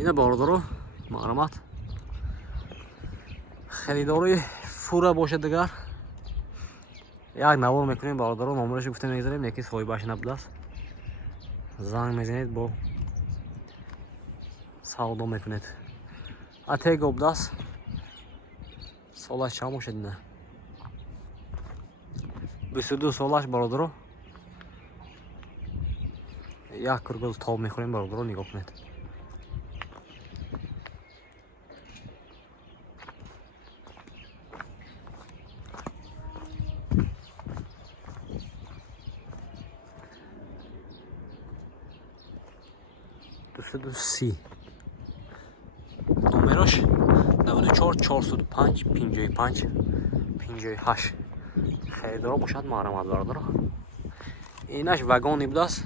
اینا باردارو معلومات خریداری فورا باشه دیگر یک نوار میکنیم باردارو نمرش گفته میذاریم یکی صاحبش نبوده است زنگ میزنید با سودا میکنید اتگو بوده است سالش چند باشد نه 22 سالش باردارو یک کرگل تاب میخوریم باردارو نگاه کنید سی نمرش 94 405 55 58 خریدارا باشد معلومات باردارو اینش وگانی بوده است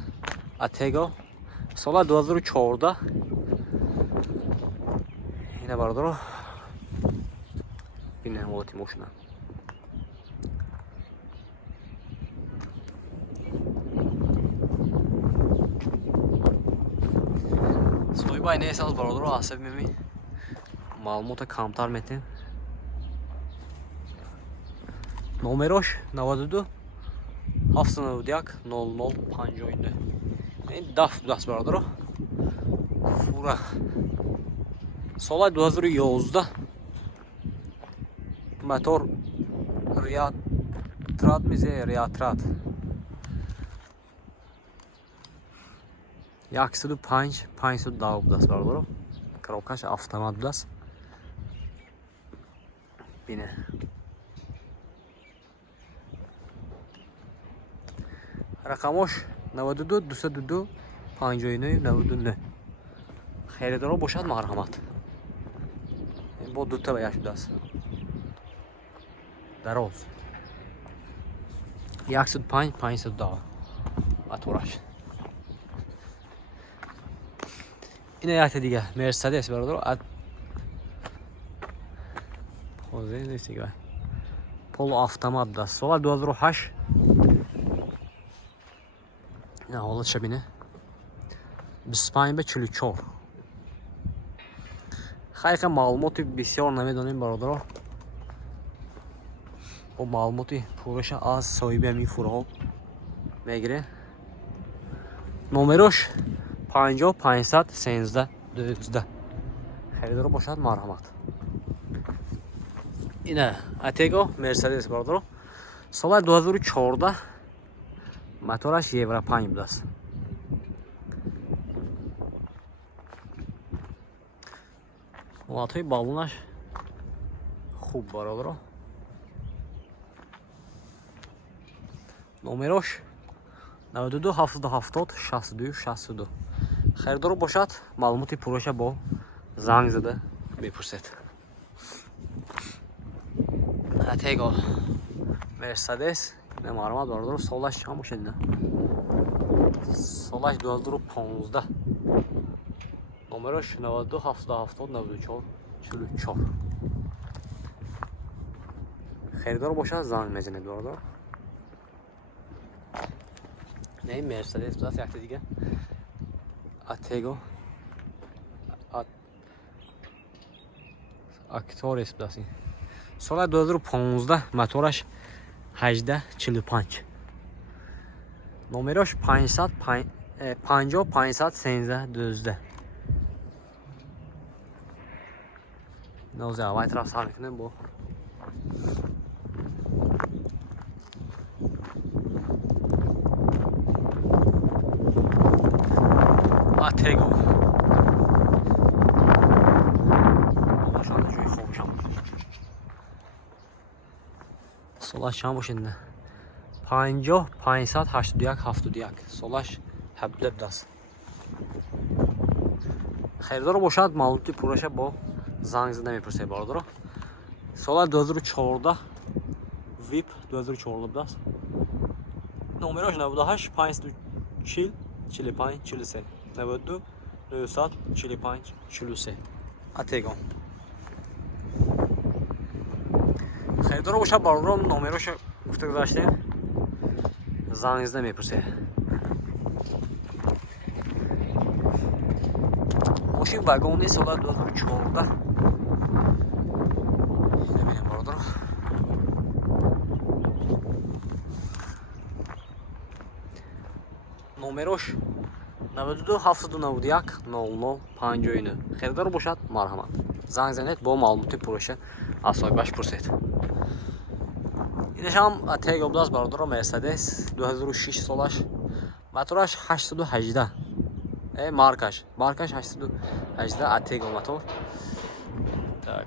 اتگو سال 2014 اینه باردارو این حوالاتی ماشینه صاحب این اساس باردارو عصب میمی معلومات کمتر میتین نمرش 92 791 0059 این دفت دست باردارو فورا سال 2011 موتور ریاترات میزه ریاترات 105 510 بوده است باردارو коробкаш автомат буда аст бина рақамош 92 222 59 99 خریدارا бошад марҳамат бо дута ба як будаст дароз 105 510 мотораш این یه دیگه مرسدس برادر خوزه نیست دیگه پولو автомат ده سال 2008 نه حالت شبینه 25 به 44 خیلی معلومات بسیار نمیدونیم برادر با معلومات پورش از صاحب همین فورها میگیره نمرش 50 513 12 خریدارا باشد مرحمت اینه اتگو مرسدس باردارو سال 2014 موتورش یورو 5 بوده است حالتهای بالونش خوب برادر نمرش 92 770 62 62 خریدار باشد معلومات پروش با زنگ زده بپرسید اتگو مرسدس نه معلومات باردار سالش چند باشه نه سالش 2015 نمرش 92 770 94 44 خریدار باشد زنگ میزنید باردار نه مرسدس بس یک دیگه اتگو اکتوریس بس سال 2015 موتورش 1845 نمرش 550 513 12 نوزه اول طرف سر میکنیم با اتگو سالش چند باشه نه 50 581 71 سالش 17 است خریدار باشد معلومات پروش با زنگ زده میپرسه باردارو سال 2014 ویپ 2014 است نمرش 98 540 45 43 92 945 43 اتگو خریدار باشد باردارو نمرش گفته گذاشته زنگ زده میپرسه ماشین واگن سال 2014 ببینیم برادر نمرش 92 791 00 59 خریدار باشد مرحمت زنگ زنید با معلومات پروژه آسایش پرسید. اینش هم اتگ област برادر مرسدس 2006 سالش موتورش 818 مارکش 818 اتگ موتور. так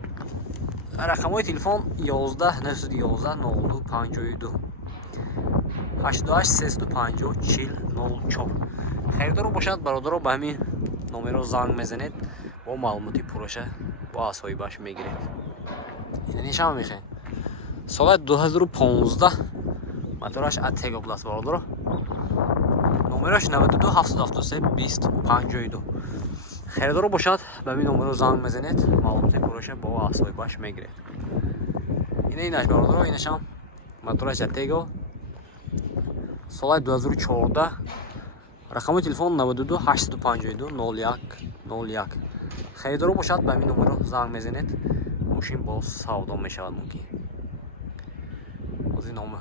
رقم‌های تلفن 11 911 02 52 88 350 40 04 خریدار باشد برادر به همین نمره زنگ میزنید با معلومات پروژه با آسایش میگیرید. اینش هم میخواین سال 2015 موتورش اتگ област برادر نمرش 92 773 20 52 خریدار باشد به همین نمره زنگ میزنید معلومات پروژه با آسایش میگیرید. اینش برادر اینش هم موتورش اتگ سال 2014 رقم تلفن 92 852 01 01 خریدار باشد به همین نمره زنگ میزنید ماشین باز سودا میشود. ممکن از این نامه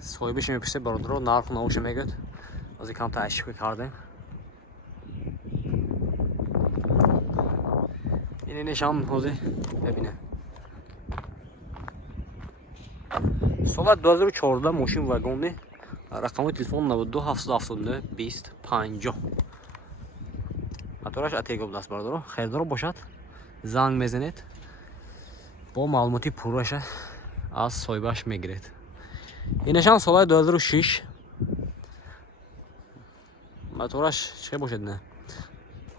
صاحبش میپرسه برادر نرخ نوش میگه از این کم تشریف کردیم. این نشان حوزه ببینه سال 2014 ماشین واگن رقم تلفن 92 779 20 50 موتورش اتگ област برادر خریدار باشد زنگ میزنید با معلوماتی پروژه از صاحبش میگیرید. اینش هم سال 2006 موتورش چه باشد نه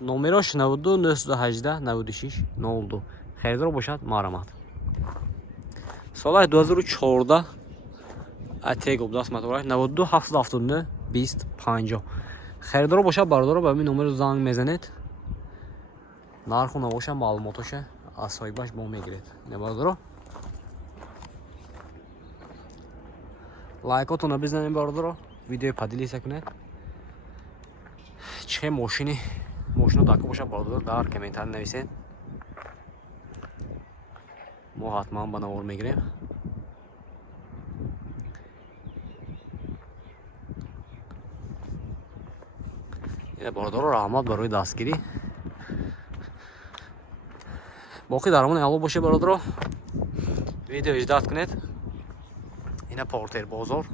نمرش 92 918 96 02 خریدار باشد مرحمت. سال 2014 اتگ област موتورش 92 779 20 50 خریدار باشد برادر به همین نمره زنگ میزنید نرخ و نوش معلوماتش از صاحبش با میگیرید. نه برادر لایکاتون رو بزنید برادر ویدیو پادیلیس کنید چه ماشینی داکه باشه برادر در کامنتار نویسید ما حتما با نور میگیریم. این برادر رحمت برای دستگیری باقی درمون علاوه باشه برادر ویدیو اجازت کنید. این پورتر بازار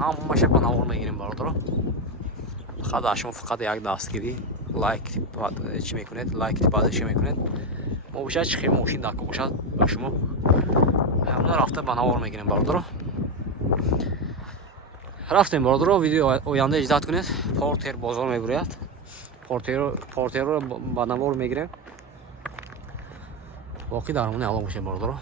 همه شب با نور میگیریم برادر فقط شما فقط یک دستگیری لایک چی میکنید لایک چی میکنید ما بشه چه ماشین داکه باشه با شما همون رفته با نور میگیریم برادر. رفتیم برادر ویدیو آینده اجازت کنید پورتر بازار میبرید پورتر رو با نور میگیریم باقی درمون علاوه باشه برادر.